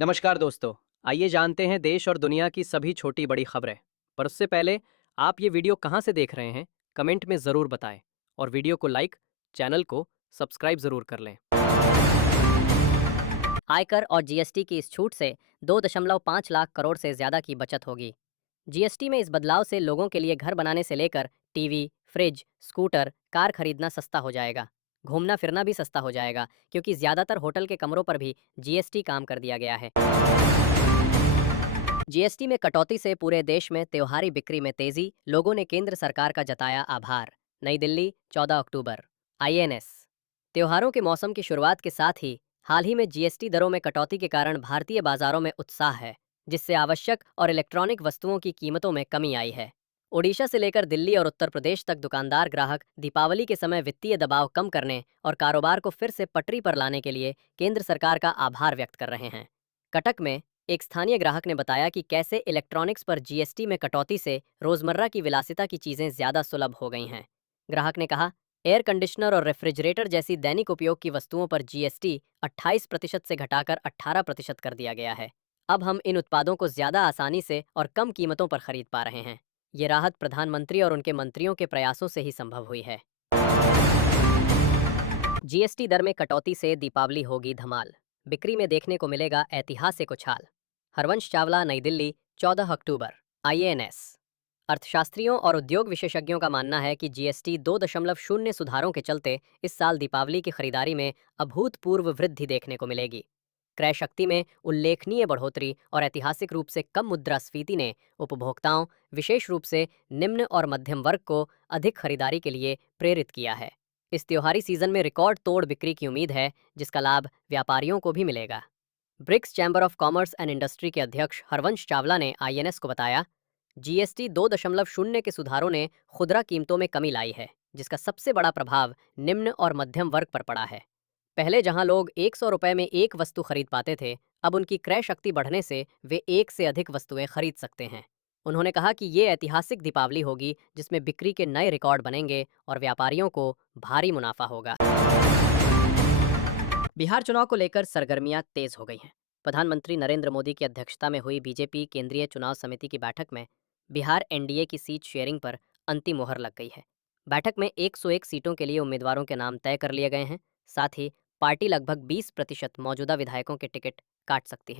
नमस्कार दोस्तों। आइए जानते हैं देश और दुनिया की सभी छोटी बड़ी खबरें। पर उससे पहले आप ये वीडियो कहाँ से देख रहे हैं, कमेंट में ज़रूर बताएं। और वीडियो को लाइक, चैनल को सब्सक्राइब ज़रूर कर लें। आयकर और जीएसटी की इस छूट से 2.5 लाख करोड़ से ज्यादा की बचत होगी। जीएसटी में इस बदलाव से लोगों के लिए घर बनाने से लेकर टीवी, फ्रिज, स्कूटर, कार खरीदना सस्ता हो जाएगा। घूमना फिरना भी सस्ता हो जाएगा क्योंकि ज्यादातर होटल के कमरों पर भी जीएसटी काम कर दिया गया है। जीएसटी में कटौती से पूरे देश में त्योहारी बिक्री में तेजी, लोगों ने केंद्र सरकार का जताया आभार। नई दिल्ली, 14 अक्टूबर। आईएनएस। त्योहारों के मौसम की शुरुआत के साथ ही हाल ही में जीएसटी दरों में कटौती के कारण भारतीय बाजारों में उत्साह है, जिससे आवश्यक और इलेक्ट्रॉनिक वस्तुओं की कीमतों में कमी आई है। ओडिशा से लेकर दिल्ली और उत्तर प्रदेश तक दुकानदार ग्राहक दीपावली के समय वित्तीय दबाव कम करने और कारोबार को फिर से पटरी पर लाने के लिए केंद्र सरकार का आभार व्यक्त कर रहे हैं। कटक में एक स्थानीय ग्राहक ने बताया कि कैसे इलेक्ट्रॉनिक्स पर जीएसटी में कटौती से रोजमर्रा की विलासिता की चीजें ज्यादा सुलभ हो गई हैं। ग्राहक ने कहा, एयर कंडीशनर और रेफ्रिजरेटर जैसी दैनिक उपयोग की वस्तुओं पर जीएसटी 28% से घटाकर 18% कर दिया गया है। अब हम इन उत्पादों को ज्यादा आसानी से और कम कीमतों पर खरीद पा रहे हैं। ये राहत प्रधानमंत्री और उनके मंत्रियों के प्रयासों से ही संभव हुई है। जीएसटी दर में कटौती से दीपावली होगी धमाल, बिक्री में देखने को मिलेगा ऐतिहासिक उछाल। हरवंश चावला, नई दिल्ली, 14 अक्टूबर। आईएनएस। अर्थशास्त्रियों और उद्योग विशेषज्ञों का मानना है कि जीएसटी 2.0 सुधारों के चलते इस साल दीपावली की खरीदारी में अभूतपूर्व वृद्धि देखने को मिलेगी। क्रय शक्ति में उल्लेखनीय बढ़ोतरी और ऐतिहासिक रूप से कम मुद्रास्फीति ने उपभोक्ताओं, विशेष रूप से निम्न और मध्यम वर्ग को अधिक खरीदारी के लिए प्रेरित किया है। इस त्योहारी सीजन में रिकॉर्ड तोड़ बिक्री की उम्मीद है, जिसका लाभ व्यापारियों को भी मिलेगा। BRICS chamber of commerce and industry के अध्यक्ष हरवंश चावला ने आईएनएस को बताया, जीएसटी 2.0 के सुधारों ने खुदरा कीमतों में कमी लाई है, जिसका सबसे बड़ा प्रभाव निम्न और मध्यम वर्ग पर पड़ा है। पहले जहां लोग 100 रुपए में एक वस्तु खरीद पाते थे, अब उनकी क्रय शक्ति बढ़ने से वे एक से अधिक वस्तुएं खरीद सकते हैं। उन्होंने कहा कि ये ऐतिहासिक दीपावली होगी जिसमें बिक्री के नए रिकॉर्ड बनेंगे और व्यापारियों को भारी मुनाफा होगा। बिहार चुनाव को लेकर सरगर्मियां तेज हो गई हैं। प्रधानमंत्री नरेंद्र मोदी की अध्यक्षता में हुई बीजेपी केंद्रीय चुनाव समिति की बैठक में बिहार एनडीए की सीट शेयरिंग पर अंतिम मोहर लग गई है। बैठक में 101 सीटों के लिए उम्मीदवारों के नाम तय कर लिए गए हैं। साथ ही पार्टी लगभग 20% मौजूदा विधायकों के टिकट काट सकती है।